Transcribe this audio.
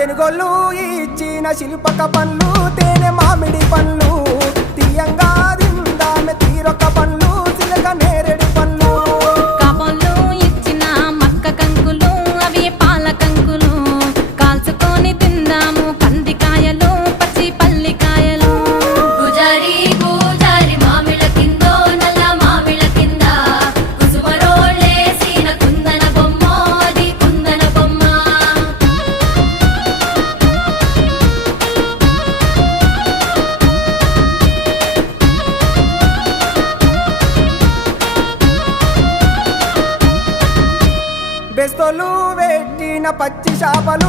తెనుగోళ్ళు ఇచ్చిన శిల్పక పండ్లు తేనె మామిడి పండ్లు తీయంగా తిందామె తీరొక్క పండ్లు చిలక నేరేడు పండ్లు కాబోళ్ళు ఇచ్చిన మక్క కంకులు అవి పాల కంకులు కాల్చుకొని తిందాము కందికాయలు పచ్చి పల్లికాయలు గుజారి గుజారి మామిళ్ళ కిందో నల్ల మామిళ్ళ కింద కుసుమరోళ్ళేసిన కుందన బొమ్మ అది కుందన బొమ్మ బెస్తోలు పెట్టిన పచ్చి చేపలు